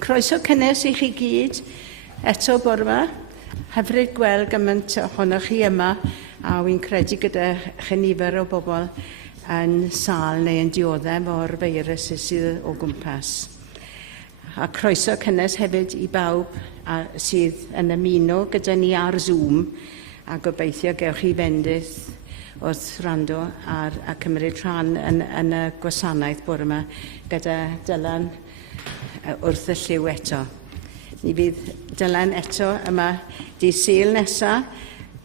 Croeso cynnes i chi gyd eto bore yma. Hyfryd gweld gymaint ohonoch chi yma, a wy'n credu gyda nifer o bobl yn sâl neu yn dioddef o'r feirws sydd o gwmpas. A croeso cynnes hefyd i bawb sydd yn ymuno gyda ni ar Zoom, a gobeithio gewch chi fendith wrth wrando a cymryd rhan yn y gwasanaeth bore yma gyda Dylan wrth y lliw eto. Ni fydd Dylan eto yma dydd Sul nesa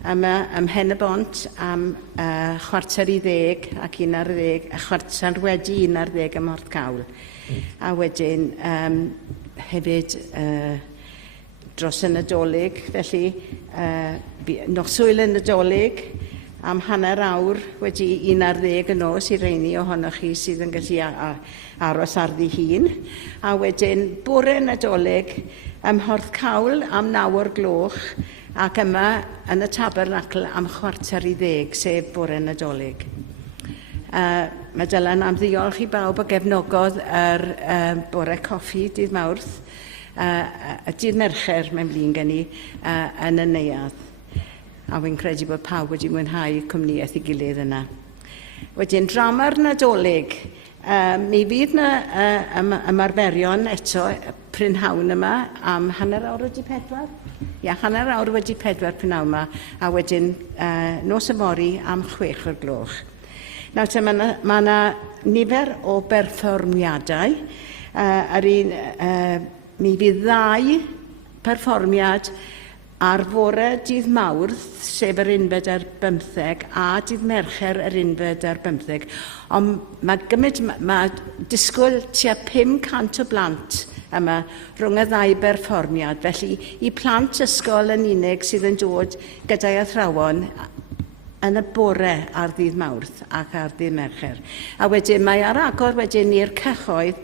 yma ym Pen-y-bont am 9:45 ac 11, chwarter wedi 11 ym Porthcawl. A wedyn hefyd dros y Nadolig, felly noswyl y Nadolig am hanner awr wedi 11 y nos i reini ohonoch chi sydd yn gallu aros ar ddi hun. A wedyn bore Nadolig ym Porthcawl am 9:00 ac yma yn y Tabernacl am 9:45, sef bore Nadolig. Mae Dylan am ddiolch i bawb a gefnogodd yr bore coffi dydd Mawrth, y dydd Mercher mewn blin gen i yn y neuadd. A wy'n credu bod pawb wedi mwynhau cwmniaeth i gilydd yna. Wedyn, Dyma'r Nadolig. Mi fydd yna ymarferion eto prynhawn yma am hanner awr wedi 4? Ia, hanner awr wedi 4 prynhawn yma, a wedyn nos y mori am 6:00. Nawr, mae yna nifer o berfformiadau. Mi fydd 2 perfformiad ar fore dydd Mawrth, sef yr 15 a dydd Mercher yr 15. Ond mae disgwyl tua 500 o blant yma rhwng y 2 berfformiad. Felly, i plant ysgol yn unig sydd yn dod gyda'i athrawon yn y bore ar ddydd Mawrth ac ar ddydd Mercher. A wedyn mae ar agor wedyn i'r cyhoedd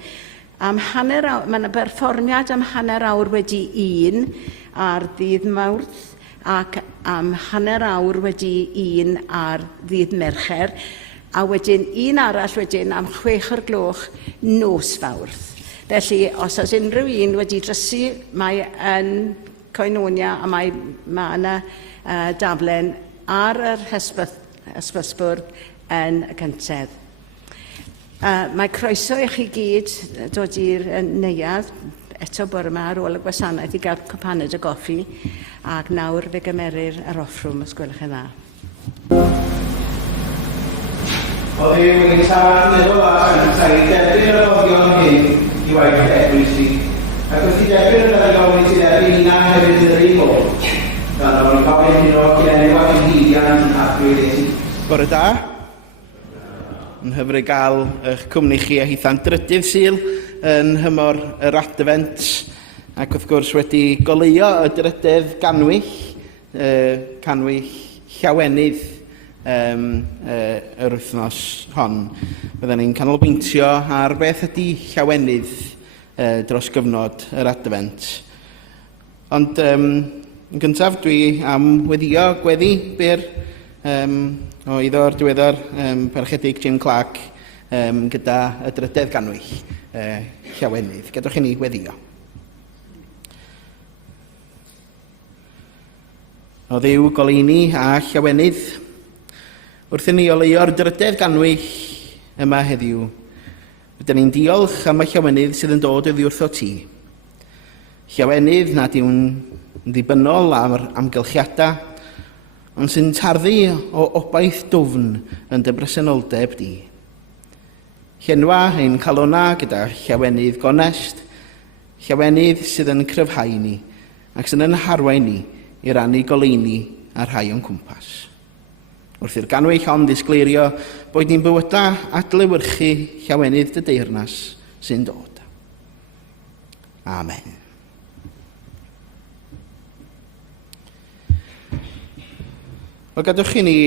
am hanner awr, mae yna berfformiad am hanner awr wedi 1 ar ddydd Mawrth ac am hanner awr wedi 1 ar ddydd Mercher, a wedyn un arall wedyn am 6:00 nos Fawrth. Felly, os oes unrhyw un wedi drysu, mae yn Coenonia a mae yna daflen ar yr hysbysbwrdd yn y cyntedd. Mae croeso i chi gyd dod i'r neuadd eto bore yma ar ôl y gwasanaeth i gael cwpaned o goffi, ac nawr fe gymerir yr offrwm, os gwelwch yn dda. O fi wedi tafod meddwl allan, sa'i derbyn yr ogion hyn i waith eglwysi, ac wrth i derbyn yr ogion sydd erbyn una hefyd yn yr un modd. Gan o'n i'n gofyn hyn o gennyw ac yn hidiant ac wedi. Bore da. Yn hyfryd gael eich cwmni chi a hitha'n drydydd Sul yn hymor yr advent, ac wrth gwrs wedi goleuo y drydydd ganwyll, canwyll llawenydd yr wythnos hon. Byddwn ni'n canolbwyntio ar beth ydy llawenydd dros gyfnod yr advent. Ond yn gyntaf dwi am weddio gweddi byr o iddo'r diweddar perchedig Jim Clark gyda y drydydd ganwyll llawenydd. Gadwch chi ni weddio. O Dduw goleuni a llawenydd, wrth i ni oleuo'r drydydd ganwyll yma heddiw, rydyn ni'n diolch am y llawenydd sydd yn dod oddi wrtho ti. Llawenydd nad yw'n ddibynnol am amgylchiadau, ond sy'n tarddu o obaith dwfn yn dy bresenoldeb di. Llenwa ein calona gyda llawenydd gonest, llawenydd sydd yn cryfhau ni ac sy'n yn arwain ni i rannu goleuni a rhai o'n cwmpas. Wrth i'r ganwyll hon ddisgleirio bod ni'n bywyda adlewyrchu llawenydd dy deyrnas sy'n dod. Amen. O gadwch chi ni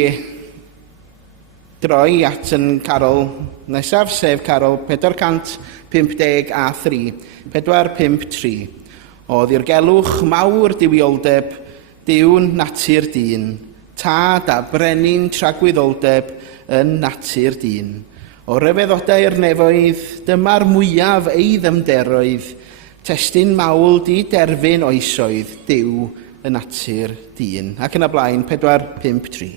droi at yn carol nesaf, sef carol 453, 453. O ddirgelwch mawr diwioldeb, diwn natur dyn, tad a brenin tragwyddoldeb yn natur dyn. O ryfeddodau'r nefoedd, dyma'r mwyaf ei ddymderoedd, Testyn mawl di-derfyn oesoedd Duw y natur dyn. Ac yn y blaen 4-5-3.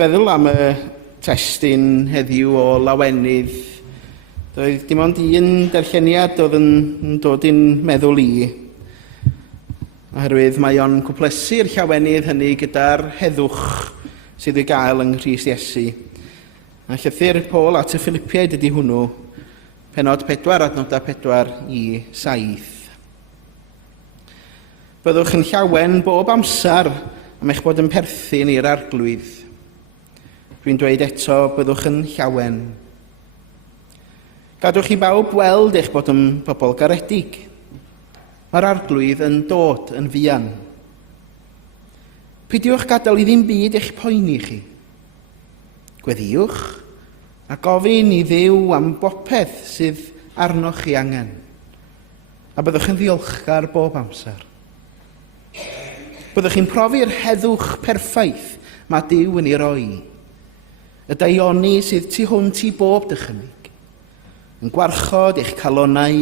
Feddwl am y testyn heddiw o lawenydd, doedd dim ond un darlleniad oedd yn dod i'n meddwl i, oherwydd mae o'n cwplesu'r llawenydd hynny gyda'r heddwch sydd ei gael yng Nghrist Iesu. A llythyr Paul at y Philippiaid ydy hwnnw, penod 4:4-7. Byddwch yn llawen bob amser am eich bod yn perthyn i'r arglwydd. Dwi'n dweud eto, byddwch yn llawen. Gadwch i bawb weld eich bod yn bobl garedig. Mae'r arglwydd yn dod yn fuan. Pidiwch gadael i ddim byd eich poeni chi. Gweddiwch a gofyn i Dduw am bopeth sydd arnoch chi angen. A byddwch yn ddiolchgar bob amser. Byddwch chi'n profi'r heddwch perffaith mae Duw yn ei roi. Y daioni sydd tu hwnt i bob dychymyg, yn gwarchod eich calonau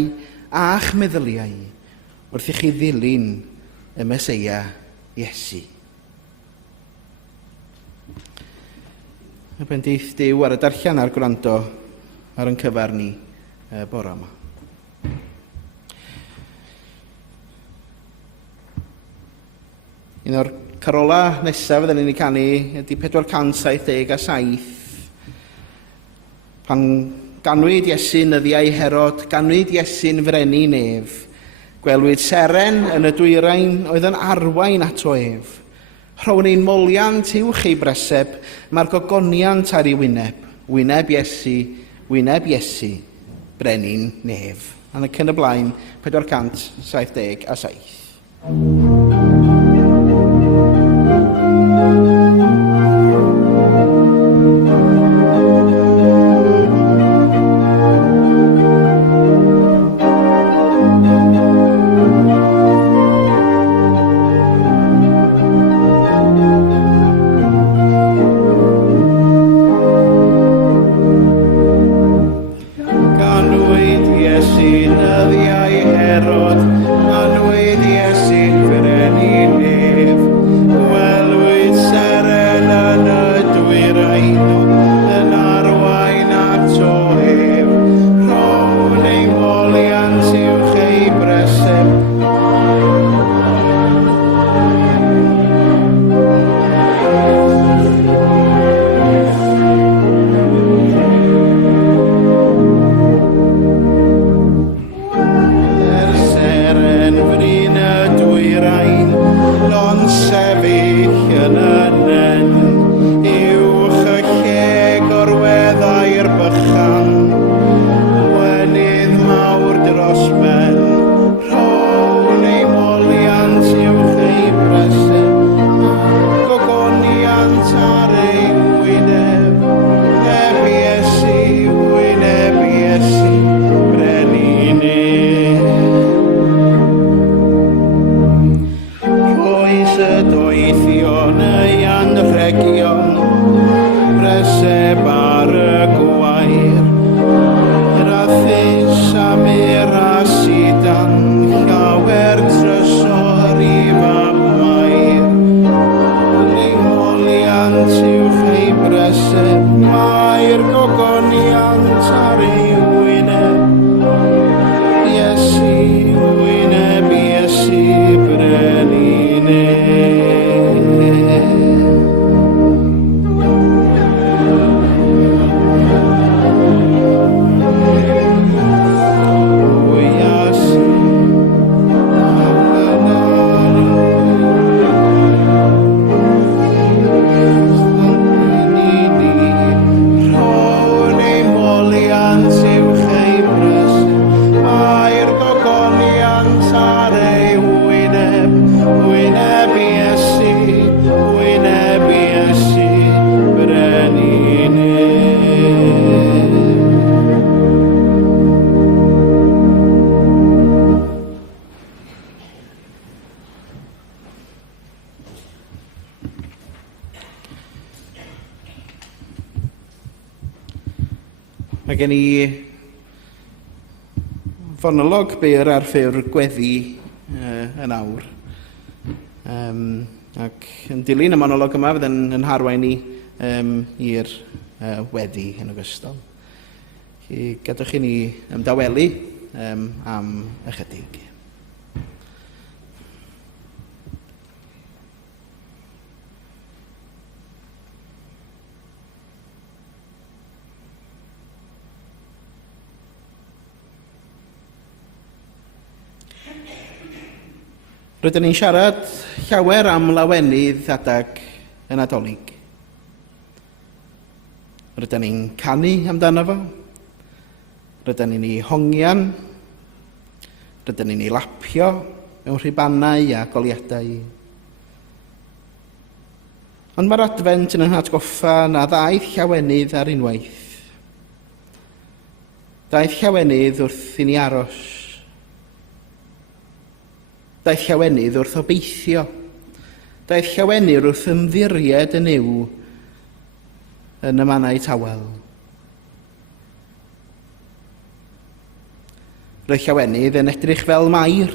a'ch meddyliau wrth i chi ddilyn y Meseia Iesu. Y bendith Duw ar y darllen a'r gwrando ar yn cyfar ni bore yma. Un o'r carola nesaf fydden ni'n ei canu ydy 477. Pan ganwyd Iesu nyddiau Herod, ganwyd Iesu'n freni nef, gwelwyd seren yn y dwyrain oedd yn arwain at o ef. Rhown ein moliant uwch ei breseb, mae'r gogoniant ar ei wyneb. Wyneb Iesu, brenin nef. Ac yn y blaen, 477. Ganwyd Iesu nyddiau Herod, anwyd Iesu'n mynen, uwch y lle gorweddau'r bychan, wenydd mawr dros ben, rhown ei moliant uwch ei bresyn, gogoniant ar ei wyneb, wyneb Iesu, brenin Roes y doethion ei anrhegion, breseb ar y gwair, rathus am i'r asidan, llawer trysor i fab mair. Ei moliant uwch ei breseb, mae'r gogoniant ar ei wyneb. Iesu, wyneb Iesu, brenin Mae gen i fonolog byr ar ffurf gweddi yn awr. Ac yn dilyn y monolog yma fydd yn harwain ni i'r wedi yn ogystal. Felly gadwch i ni ymdawelu am ychydig. Rydyn ni'n siarad llawer am lawenydd adag y Nadolig. Rydyn ni'n canu amdano fo. Rydyn ni'n ei hongian. Rydyn ni'n ei lapio mewn rhibannau a goliadau. Ond mae'r advent yn atgoffa na ddaeth llawenydd ar unwaith. Daeth llawenydd wrth i ni aros. Daeth llawenydd wrth obeithio. Daeth llawenydd wrth ymddiried yn yw yn y mannau tawel. Roedd llawenydd yn edrych fel Mair,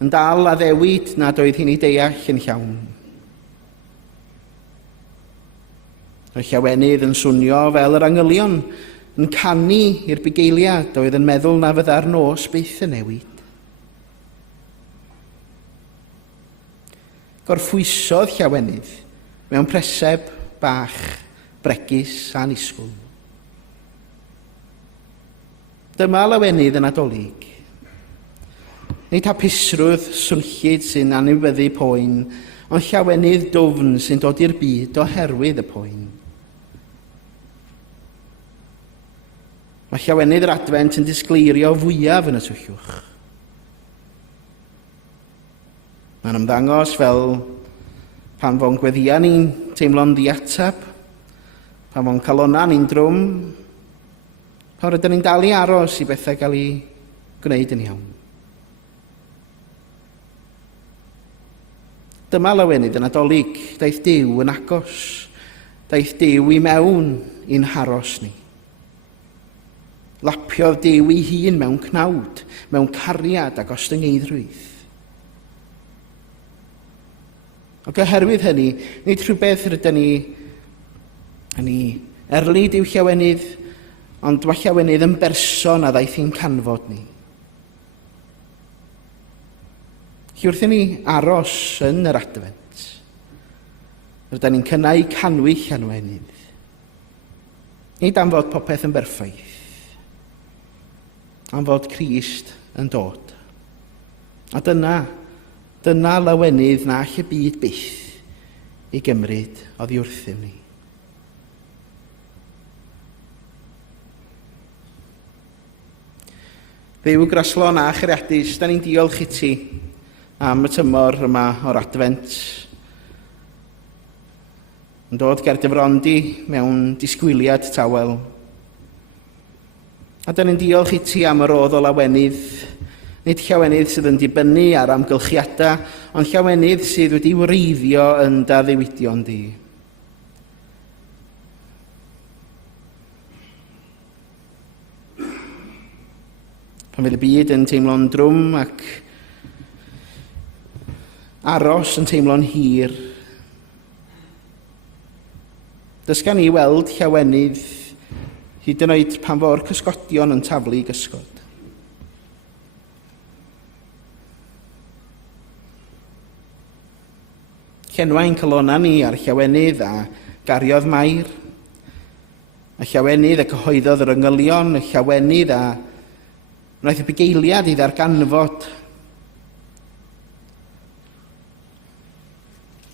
yn dal a ddewid nad oedd hi'n ei deall yn llawn. Roedd llawenydd yn swnio fel yr angylion, yn canu i'r bugeiliad oedd yn meddwl na fydda'r nos byth yn newid. Gorffwysodd llawenydd mewn preseb bach, bregus a nisgwl. Dyma lawenydd yn Nadolig. Nid hapusrwydd swnllyd sy'n anwybyddu poen, ond llawenydd dwfn sy'n dod i'r byd oherwydd y poen. Mae llawenydd yr advent yn disgleirio fwyaf yn y twyllwch. Mae'n ymddangos fel pan fo'n gweddiau ni'n teimlo'n ddiatab, pan fo'n calona ni'n drwm, pan rydyn ni'n dal i aros i bethau gael ei gwneud yn iawn. Dyma lawenydd yn Nadolig, daeth Duw yn agos, daeth Duw i mewn i'n haros ni. Lapiodd Duw ei hun mewn cnawd, mewn cariad ac ostyngeidrwydd. Ac oherwydd hynny, nid rhywbeth rydyn ni erlyd i'w llawenydd, ond mae llawenydd yn berson a ddaeth i'n canfod ni. Felly wrth i ni aros yn yr advent, rydyn ni'n cynnau canwyll llawenydd. Nid am fod popeth yn berffaith, am fod Crist yn dod. A dyna lawenydd na all y byd byth i gymryd oddi wrthym ni. Dduw graslon a chariadus, da ni'n diolch i ti am y tymor yma o'r advent. Yn dod ger dyfrondi mewn disgwyliad tawel. A da ni'n diolch i ti am yr oedd o lawenydd, nid llawenydd sydd yn dibynnu ar amgylchiadau, ond llawenydd sydd wedi wreiddio yn dy ddiwydion di. Pan fydd y byd yn teimlo'n drwm ac aros yn teimlo'n hir, dysga ni weld llawenydd hyd yn oed pan fo'r cysgodion yn taflu gysgod. Llenwain calona ni ar llawenydd a gariodd mair, a llawenydd a cyhoeddodd yr yngylion, y llawenydd a wnaeth y bugeiliad i ddarganfod.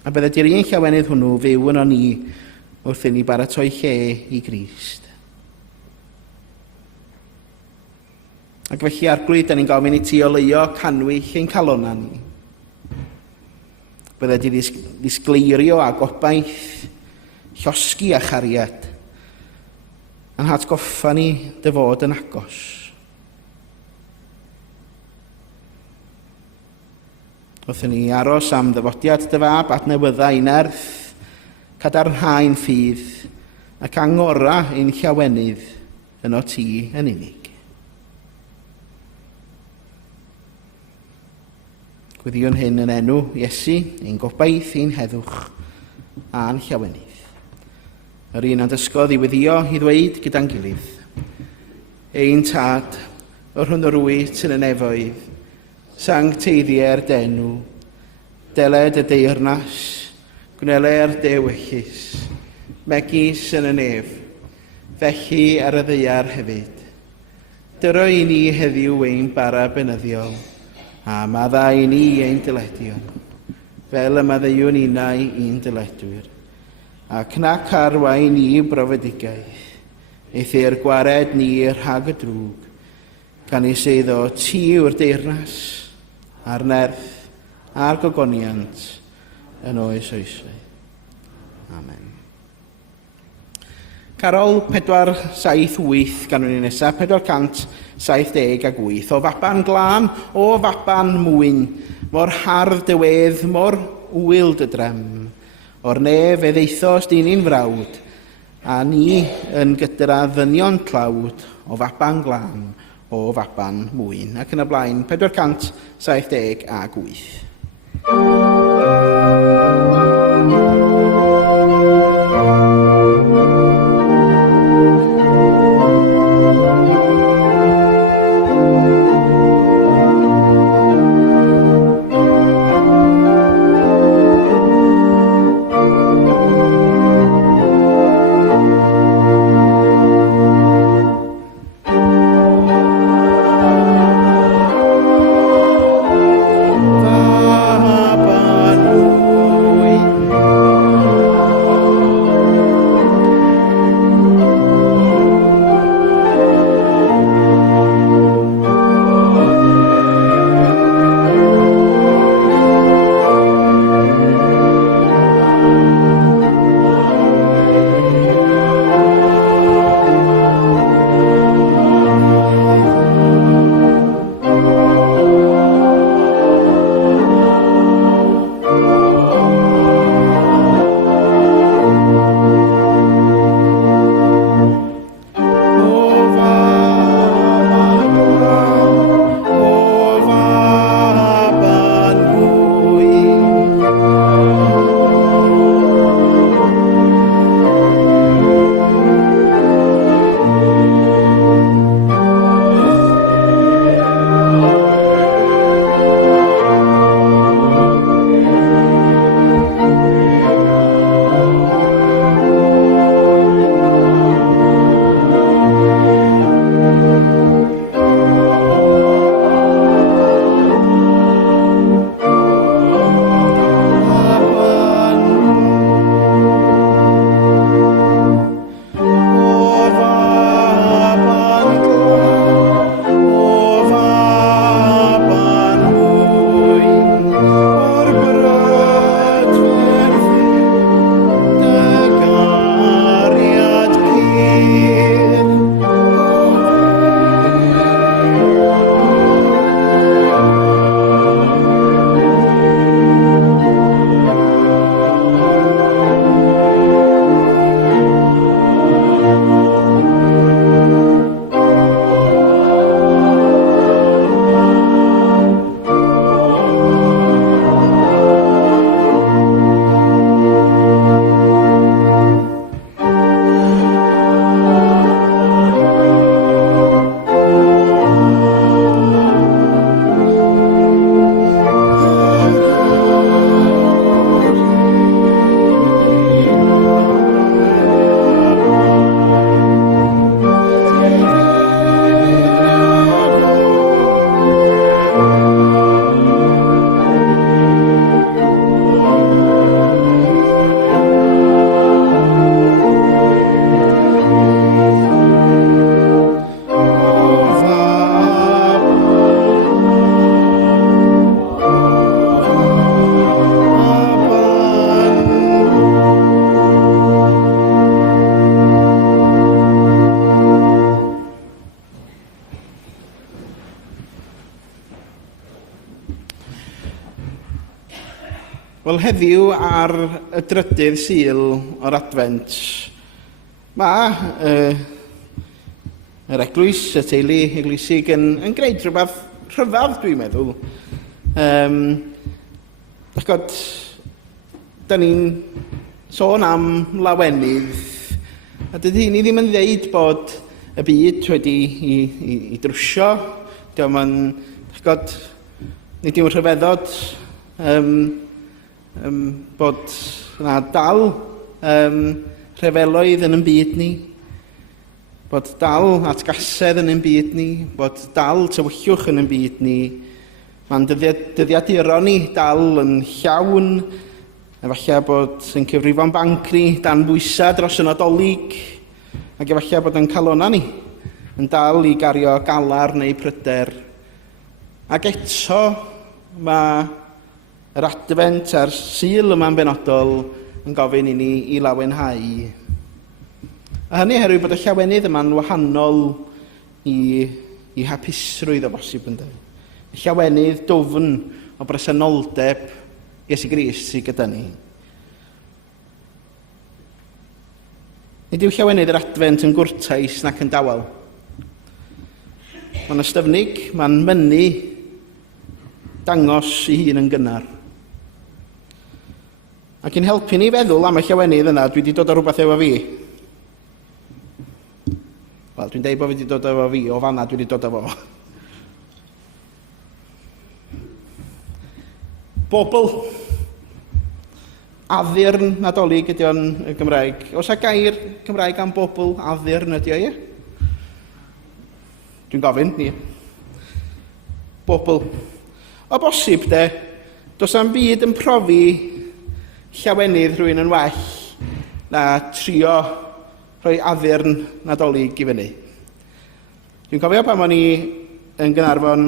A bydde di'r un llawenydd hwnnw fyw yno ni wrth i ni baratoi lle i Grist. Ac felly arglwydd, da ni'n gofyn i ti oleuo canwyll ein calona ni. Bydde di ddisgleirio a gobaith, llosgi a chariad, a'n hatgoffa ni dy fod yn agos. Wrth ni aros am ddyfodiad dy fab adnewyddau nerth, cadarnhau'n ffydd, ac angora ein llawenydd yno ti yn unig. Gwyddiwn hyn yn enw Iesu, ein gobaith, ein heddwch a'n llawenydd. Yr un adysgodd i weddio i ddweud gyda'n gilydd. Ein tad, o'r hwn o'r wyt yn y nefoedd, sancteiddiau'r denw, deled y deyrnas, gwneler dewellus, megis yn y nef, felly ar y ddeiar hefyd. Dyro i ni heddiw ein bara benyddiol, a maddau ni ein dyledion, fel y maddeuwn unau un dyledwyr, ac nac arwain ni brofedigaeth, eithyr gwared ni rhag y drwg, gan ei seiddo ti yw'r deyrnas, a'r nerth, a'r gogoniant, yn oes oesau. Amen. Carol 478 gan ni nesaf, 478 o faban glân, o faban mwyn, mor hardd dywedd, mor wyl dy drem, o'r nef eddeithos dyn ni'n frawd, a ni yn gydra ddynion tlawd o faban glân, o faban mwyn. Ac yn y blaen, 478. Baba Wel, heddiw ar y drydydd sul o'r Advent, mae yr eglwys, y teulu eglisig yn gwneud rhywbeth rhyfedd, dwi'n meddwl. Achos, da ni'n sôn am lawenydd, a dydy ni ddim yn dweud bod y byd wedi i drwsio. Diolch yn, nid yw'n rhyfeddod bod yna dal rhefeloedd yn byd ni, bod dal atgasedd yn byd ni, bod dal tywyllwch yn byd ni. Mae'n dyddiaduron ni dal yn llawn, efallai bod yn cyfrifo'n banc ni dan bwysa dros y Nadolig, ac efallai bod yn calonna ni yn dal i gario galar neu pryder. Ac eto mae yr Advent a'r sul yma'n benodol yn gofyn i ni i lawenhau. A hynny oherwydd bod y llawenydd yma'n wahanol i hapusrwydd o bosib yn dweud. Y llawenydd dwfn o bresenoldeb Iesu Grist sydd gyda ni. Nid yw llawenydd yr Advent yn gwrtais nac yn dawel. Mae'n ystyfnig, mae'n mynnu dangos ei hun yn gynnar. Ac yn helpu ni feddwl am y llawenydd yna, dwi wedi dod o rhywbeth efo fi. Wel, dwi'n deud bod fi wedi dod efo fi, o fanna dwi wedi dod efo. Bobl. Addurn Nadolig ydy o'n y Gymraeg. Oes a gair Cymraeg am bobl addurn ydy o, ie? Dwi'n gofyn, ni. Bobl. O bosib, does am byd yn profi llawenydd rhywun yn well na trio rhoi addurn Nadolig i fyny. Dwi'n cofio pan o'n i yn Gaernarfon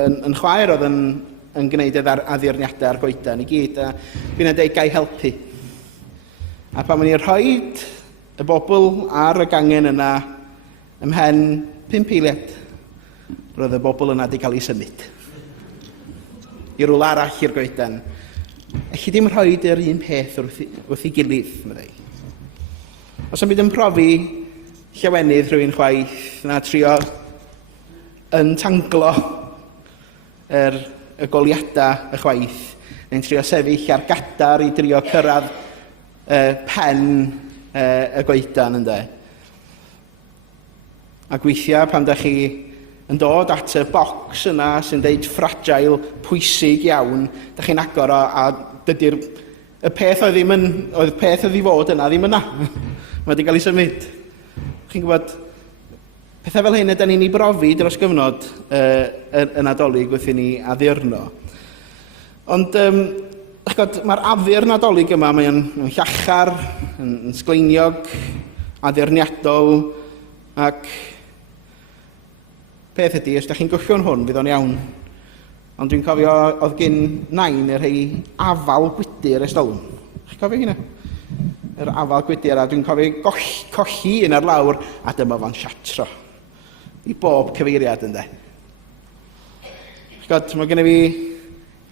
yn chwaer oedd yn gwneud addurniadau ar goedan i gyd, a fi'n dweud gai helpu. A pan o'n i'n rhoi y bobl ar y gangen yna ymhen 5 eiliad, roedd y bobl yna wedi cael ei symud i rwla arall i'r goedan. Elli ddim rhoi yr un peth wrth ei gilydd, meddai. Os am byd yn profi llawenydd rhywun chwaith na trio yn tanglo y goliadau y chwaith, neu'n trio sefyll ar gadar i drio cyrraedd pen y goedan, ynddo. A gweithiau pan da chi yn dod at y bocs yna sy'n deud fragile, pwysig iawn, da chi'n agor o, a dydy'r peth oedd peth oedd i fod yna ddim yna. Mae wedi cael ei symud. Chi'n gwybod, pethau fel hyn ydyn ni'n ei brofi dros gyfnod y Nadolig wrth i ni addurno. Ond mae'r addurn Nadolig yma, mae'n llachar, yn sgleiniog, addurniadol, ac peth ydy, os da chi'n gwllio'n hwn, fydd o'n iawn. Ond dwi'n cofio, oedd gen nain y rhai afal gwydyr estalwn. Chi'n cofio hynna? Yr afal gwydyr, a dwi'n cofio colli un ar lawr, a dyma fo'n siatro. I bob cyfeiriad, ynddo. Mae gen i fi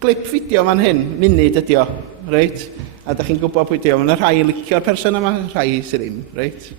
glip fideo fan hyn, munud ydi o, reit? A da chi'n gwybod pwy di o, mae'n rhai licio'r person yma, rhai sydd ddim, reit?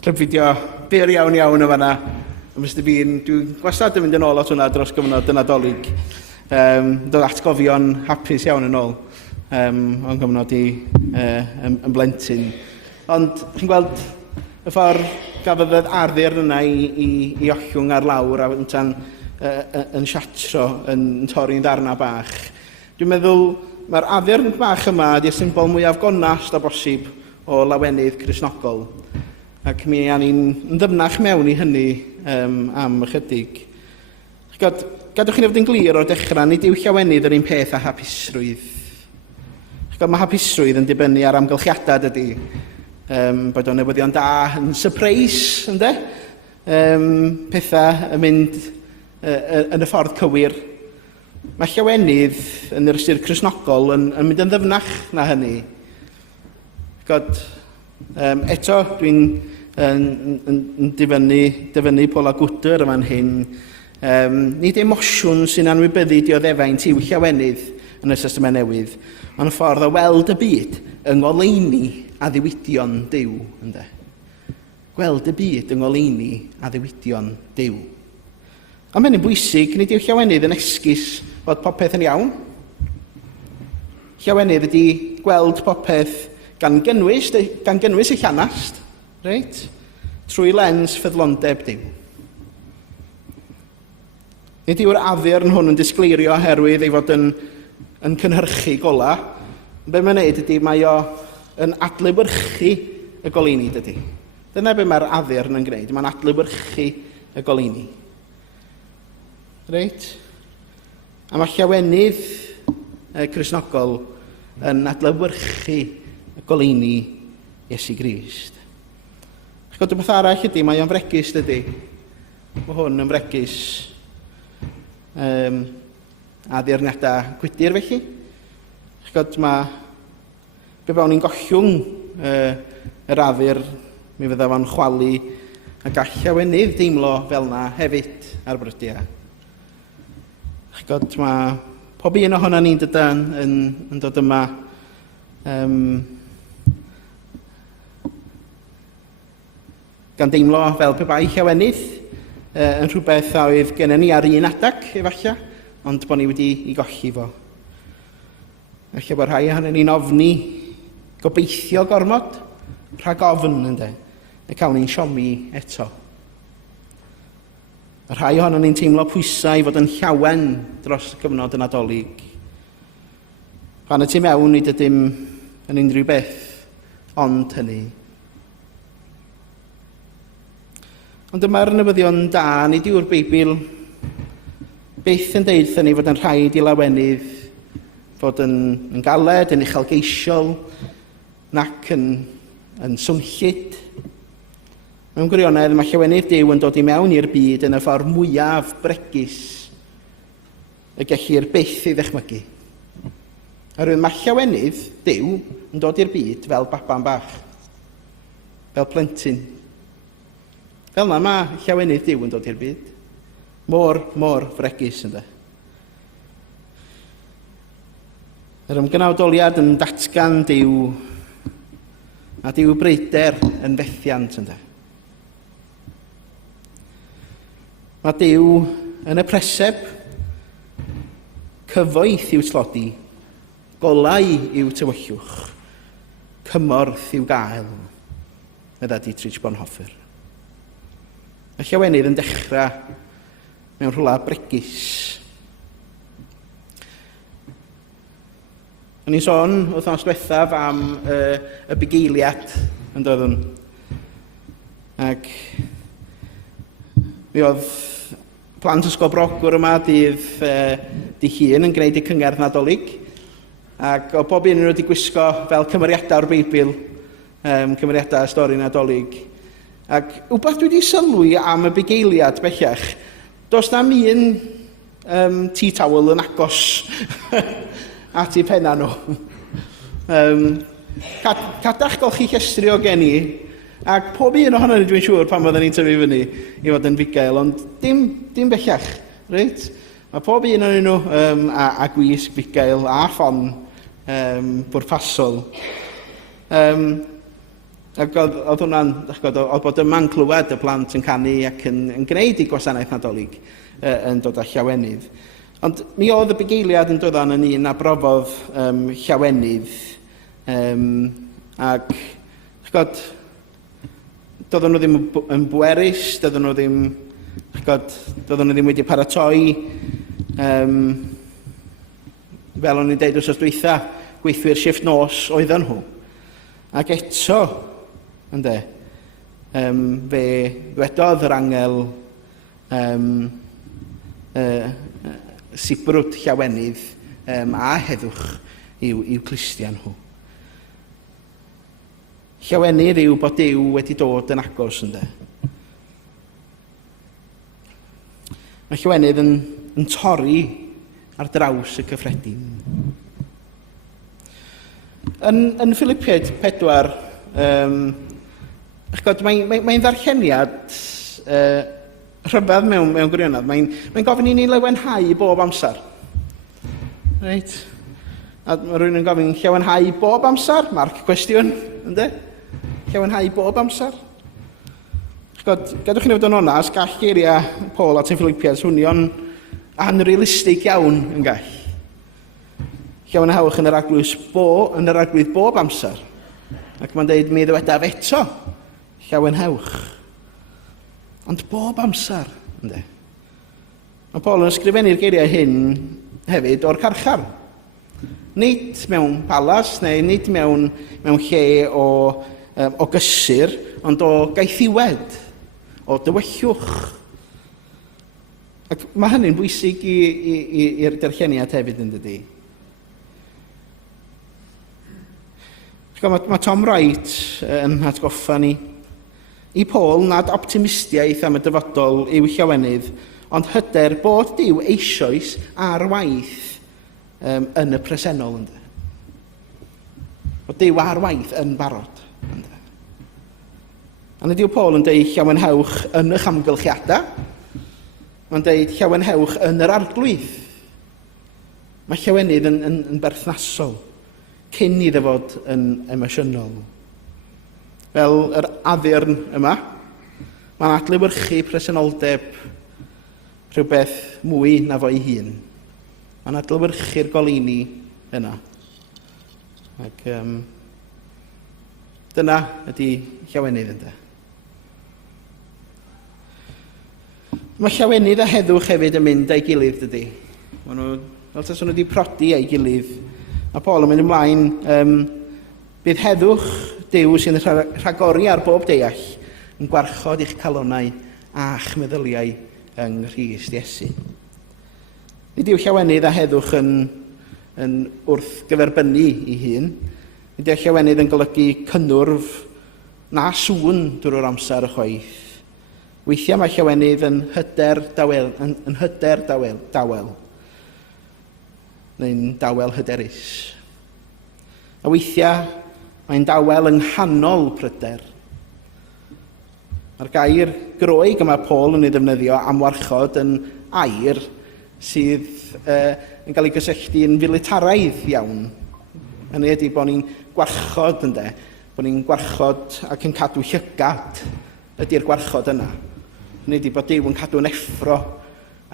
Clip fideo byr iawn yn fanna. Dwi'n gwastad yn mynd yn ôl at hwnna dros gyfnod y Nadolig. Dod atgofion hapus iawn yn ôl o'n gyfnod yn blentyn. Ond chi'n gweld y ffordd gafodd y arddur yna i ollwng ar lawr a wedyn yn siatro, yn torri'n ddarna bach. Dwi'n meddwl mae'r addurn bach yma ydy'r symbol mwyaf gonast o bosib o lawenydd Cristnogol. Ac mi a'n ni'n ddyfnach mewn i hynny am ychydig. Gadwch chi'n fod yn glir o'r dechrau, nid yw llawenydd yr un peth â hapusrwydd. Mae hapusrwydd yn dibynnu ar amgylchiadau dydy. Bod o'n newyddion da yn surprise, ynddo? Pethau yn mynd yn y ffordd cywir. Mae llawenydd yn yr ystyr Cristnogol yn mynd yn ddyfnach na hynny. Eto, dwi'n dyfynnu Paul a Gwdr yma'n hyn. Nid emosiwn sy'n anwybyddu dioddefaint i'w llawenydd yn y Testament Newydd, ond y ffordd o weld y byd yng ngoleuni a ddiwydion Duw. Gweld y byd yng ngoleuni a ddiwydion Duw. Ond mae'n bwysig, nid yw llawenydd yn esgus bod popeth yn iawn. Llawenydd ydy gweld popeth gan gynnwys y llanast, reit? Trwy lens ffyddlondeb Duw. Nid yw'r addurn hwn yn disgleirio oherwydd ei fod yn cynhyrchu gola. Be mae'n neud ydy, mae o yn adlewyrchu y goleuni dydy. Dyna be mae'r addurn yn gwneud, mae'n adlewyrchu y goleuni. Reit? A mae llawenydd Cristnogol yn adlewyrchu y goleuni Iesu Grist. Chod rhywbeth arall ydy, mae o'n fregus dydy. Mae hwn yn fregus addurniadau gwydyr felly. Chod be bawn ni'n gollwng yr addurn, mi fydda fo'n chwalu a gall llawenydd deimlo fel na hefyd ar brydiau. Mae pob un ohono ni'n dod yma gan deimlo fel pe bai llawenydd yn rhywbeth a oedd gennym ni ar un adag efallai, ond bod ni wedi ei golli fo. Felly bod rhai ohono ni'n ofni gobeithio gormod, rhag ofn ynddo, y cawn ni'n siomi eto. Y rhai ohono ni'n teimlo pwysau i fod yn llawen dros y gyfnod y Nadolig. Pan y tu mewn nid ydym yn unrhyw beth ond hynny. Ond dyma'r newyddion da, nid yw'r Beibl byth yn deud ni fod yn rhaid i lawenydd fod yn galed, yn uchelgeisiol, nac yn swnllyd. Mewn gwirionedd, mae llawenydd Duw yn dod i mewn i'r byd yn y ffordd mwyaf bregus y gellir byth ei ddechmygu. Oherwydd mae llawenydd Duw yn dod i'r byd fel baban bach, fel plentyn. Fel na mae llawenydd Duw yn dod i'r byd. Mor fregus ynddo. Yr ymgynawdoliad yn datgan Duw a Duw breider yn fethiant ynddo. Mae Duw yn y preseb, cyfoeth i'w tlodi, golau i'w tywyllwch, cymorth i'w gael, medda Dietrich Bonhoeffer. Y llawenydd yn dechrau mewn rhywle bregus. O'n i'n sôn wythnos diwethaf am y bugeiliad yn dod yn. Ac mi oedd plant ysgol Ogwr yma dydd Llun yn gwneud eu cyngerdd Nadolig. Ac o bob un nhw wedi gwisgo fel cymeriadau o'r Beibl, cymeriadau stori Nadolig. Ac wbeth dwi wedi sylwi am y bugeiliad bellach, does na un tea towel yn agos at eu penna nhw. Cadach golchi llestri o gen i, ac pob un ohono ni dwi'n siŵr pan fydden ni'n tyfu fyny i fod yn fugail, ond dim bellach, reit? Mae pob un o'n nhw a gwisg fugail a ffon bwrpasol. Ac oedd hwnna'n, oedd bod yma'n clywed y plant yn canu ac yn gwneud I gwasanaeth Nadolig yn dod â llawenydd. Ond mi oedd y bugeiliad yn dod yn un a brofodd llawenydd. Ac, doedden nhw ddim yn bwerus, doedden nhw ddim wedi paratoi. Fel o'n i'n deud wrth dwytha, gweithwyr shifft nos oedden nhw. Ac eto, fe dwedodd yr angel sibrwd llawenydd a heddwch i'w clustia nhw. Llawenydd yw bod Duw wedi dod yn agos, Mae llawenydd yn torri ar draws y cyffredin. Yn Philippiaid 4, mae'n ddarlleniad rhyfedd mewn gwirionedd. Mae'n gofyn I ni lewenhau bob amser. Reit? A mae rhywun yn gofyn llawenhau bob amser? Marc cwestiwn, ynddo? Llawenhau bob amser? Gadwch chi newid yn onas, gall geiriau Paul at y Philippiaid swnio'n anrealistig iawn yn gall. Llawenhawch yn yr arglwydd bob amser. Ac mae'n dweud mi ddwedaf eto, llawenhawch. Ond bob amser, ynddo? Mae Paul yn ysgrifennu'r geiriau hyn hefyd o'r carchar. Nid mewn palas, neu nid mewn lle o gysur, ond o gaethiwed, o dywellwch. Ac mae hynny'n bwysig i'r darlleniad hefyd yn dydy. Mae Tom Wright yn atgoffa ni I Paul nad optimistiaeth am y dyfodol yw llawenydd, ond hyder bod Duw eisoes ar waith yn y presennol. Bod Duw ar waith yn barod. A nid yw Paul yn deud llawenhewch yn eich amgylchiadau. Mae'n deud llawenhewch yn yr arglwydd. Mae llawenydd yn berthnasol, cyn iddo fod yn emosiynol. Fel yr addurn yma, mae'n adlewyrchu presenoldeb rhywbeth mwy na fo'i hun. Mae'n adlewyrchu'r goleuni yna. Ac dyna ydy llawenydd ynddo. Mae llawenydd a heddwch hefyd yn mynd â'i gilydd, dydy. Maen nhw, fel tas nhw wedi prodi â'i gilydd. A Paul yn mynd ymlaen, bydd heddwch Duw sy'n rhagori ar bob deall yn gwarchod i'ch calonnau a'ch meddyliau yng Nghrist Iesu. Nid yw llawenydd a heddwch yn wrth gyferbynnu ei hun. Nid yw llawenydd yn golygu cynnwrf na sŵn drwy'r amser y chwaith. Weithiau mae llawenydd yn hyder dawel. Neu'n dawel hyderus. A weithiau mae'n dawel yng nghanol pryder. Mae'r gair groeg yma Paul yn ei ddefnyddio am warchod yn air sydd yn cael ei gysylltu yn filitaraidd iawn. Hynny ydy bod ni'n gwarchod, bod ni'n gwarchod ac yn cadw llygad ydy'r gwarchod yna. Hynny ydy bod Duw yn cadw yn effro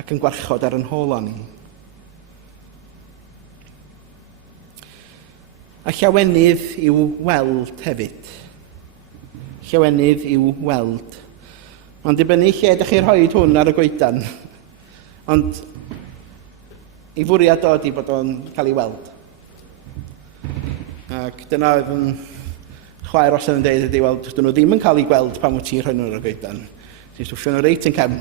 ac yn gwarchod ar yn hôl ni. A llawenydd yw weld hefyd. Llawenydd yw weld. Mae'n dibynnu lle ydych chi'n rhoi hwn ar y goedan. Ond ei fwriad dod I bod o'n cael ei weld. Ac dyna oedd yn chwaer os yn dweud ydy, wel, dyn nhw ddim yn cael ei gweld pan wyt ti'n rhoi nhw ar y goedan. Ti'n stwffio nhw reit yn cefn.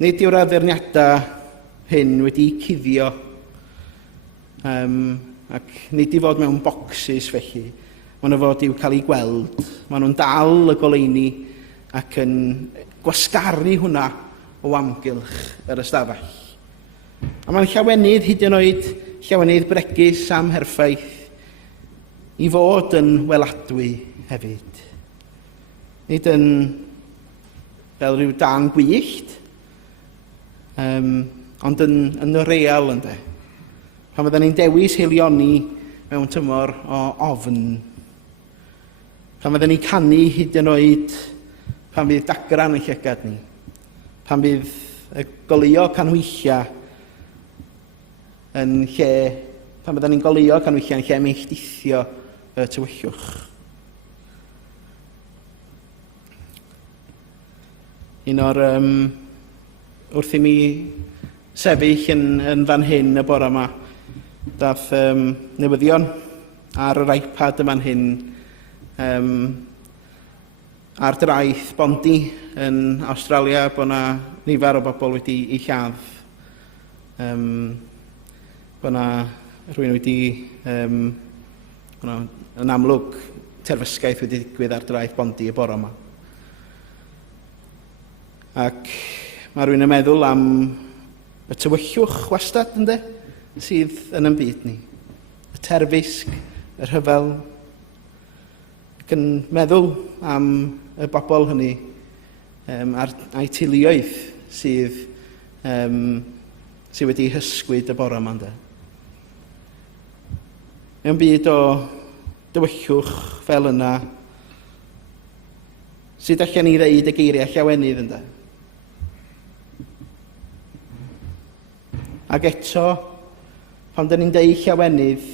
Nid yw'r addurniadau hyn wedi cuddio ac nid I fod mewn bocsys felly. Maen nhw fod i'w cael ei gweld. Maen nhw'n dal y goleuni ac yn gwasgaru hwnna o amgylch yr ystafell. A mae'n llawenydd hyd yn oed llawenydd bregus am herffaith I fod yn weladwy hefyd. Nid yn fel rhyw dan gwyllt, ond yn y real ynddo. Pan fydden ni'n dewis heilioni mewn tymor o ofn. Pan fydden ni'n canu hyd yn oed pan fydd dagran yn llygad ni. Pan fydd y goleuo canhwylla yn lle, pan fydden ni'n goleuo canhwylla yn lle melltithio y tywyllwch. Un o'r wrth i mi sefyll yn fan hyn y bore yma, dath newyddion ar yr iPad yma'n hyn ar draeth Bondi yn Australia bod yna nifer o bobl wedi ei lladd. Bod yna rhywun wedi, yn amlwg, terfysgaeth wedi digwydd ar draeth Bondi y bore yma. Ac mae rhywun yn meddwl am y tywyllwch wastad, ynddo, sydd yn byd ni. Y terfysg, y rhyfel, ac yn meddwl am y bobl hynny a'i teuluoedd sydd wedi hysgwyd y bore yma, ynddo. Mewn byd o dywyllwch fel yna, sut allan ni ddeud y geiriau llawenydd, ynddo. Ac eto, pan dyn ni'n deud llawenydd,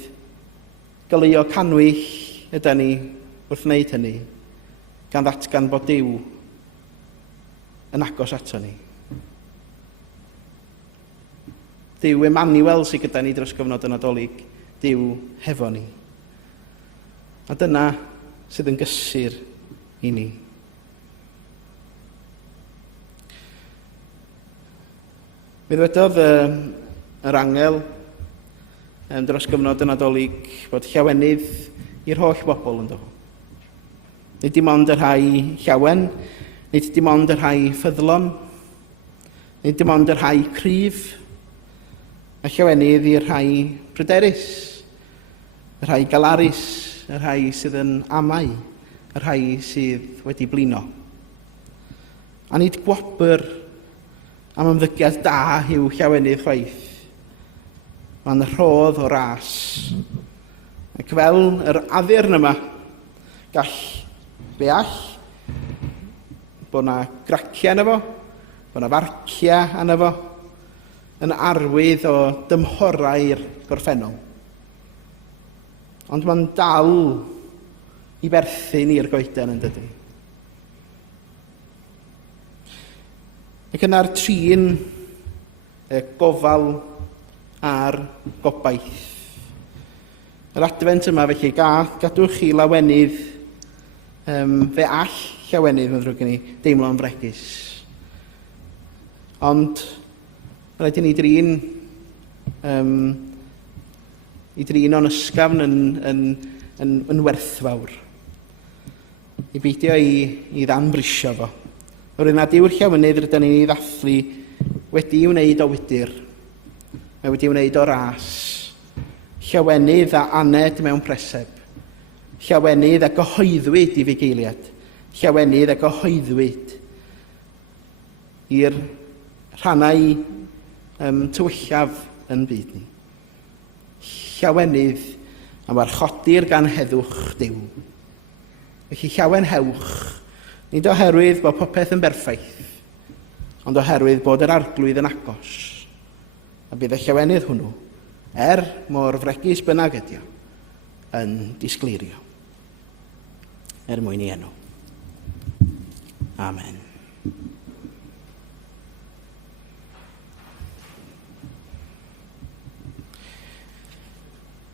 goleuo canwyll ydyn ni wrth wneud hynny, gan ddatgan bod Duw yn agos ato ni. Duw Emmanuel sydd gyda ni dros gyfnod y Nadolig, Duw hefo ni. A dyna sydd yn gysur i ni. Mi ddwedodd yr angel dros gyfnod y Nadolig bod llawenydd i'r holl bobl yn dod. Nid dim ond yr rhai llawen, nid dim ond yr rhai ffyddlon, nid dim ond yr rhai cryf, a llawenydd i'r rhai pryderus, yr rhai galarus, yr rhai sydd yn amau, yr rhai sydd wedi blino. A nid gwobr am ymddygiad da yw llawenydd chwaith. Mae'n rhodd o ras. Ac fel yr addurn yma, gall be all, bod yna gracia yna fo, bod yna farcia yna fo, yn arwydd o dymhorau'r gorffennol. Ond mae'n dal i berthyn i'r goeden yn dydy. Ac yna'r trin gofal a'r gobaith. Yr advent yma felly, gadwch chi lawenydd fe all llawenydd mae'n ddrwg gen i deimlo'n fregus. Ond rhaid i ni drin o'n ysgafn yn werthfawr. I beidio i ddanbrisio fo. Oherwydd nad yw'r llawenydd rydyn ni'n ei ddathlu wedi i'w wneud o wydyr. Mae wedi i'w wneud o ras. Llawenydd a aned mewn preseb. Llawenydd a gyhoeddwyd i fugeiliad. Llawenydd a gyhoeddwyd i'r rhannau tywyllaf yn byd ni. Llawenydd am warchodir gan heddwch Duw. Felly llawen hewch, nid oherwydd bod popeth yn berffaith, ond oherwydd bod yr arglwydd yn agos. A bydd y llawenydd hwnnw, mor fregus bynnag ydi o, yn disgleirio. Mwyn i enw. Amen.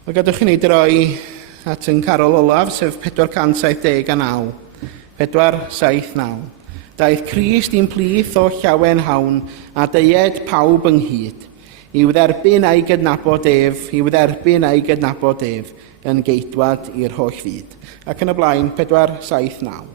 Mae gadwch chi ni droi at yn carol olaf, sef 479. 479. Daeth Crist i'n plith o llawen hawn a deied pawb ynghyd, i'w dderbyn a'i gydnabod ef, yn geidwad i'r holl fyd. Ac yn y blaen, 479.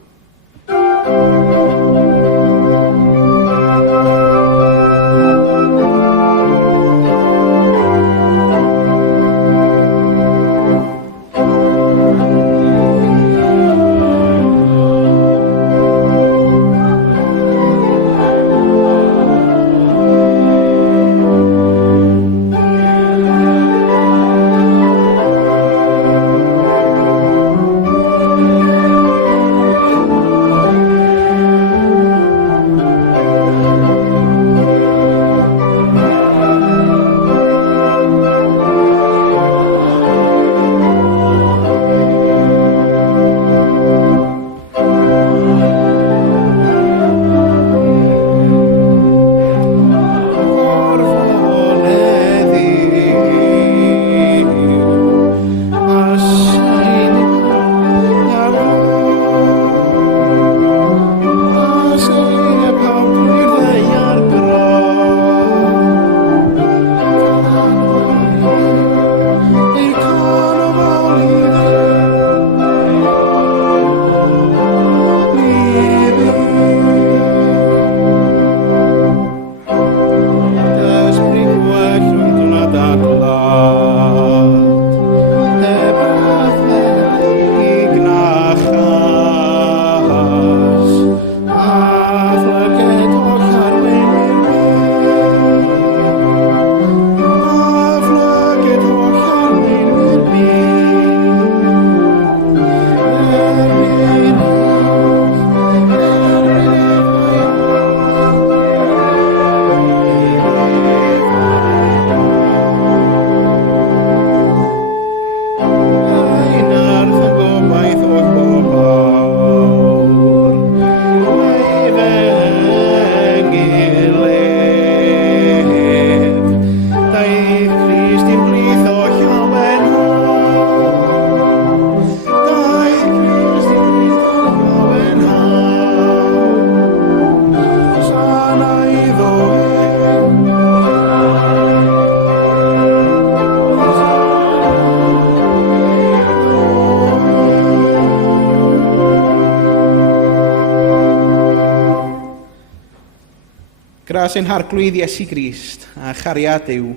Gras ein harglwydd Iesu Grist a chariad Duw,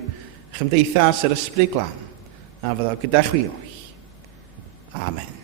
a chymdeithas yr ysbryd glan, a fyddo gyda chwi o'i. Amen.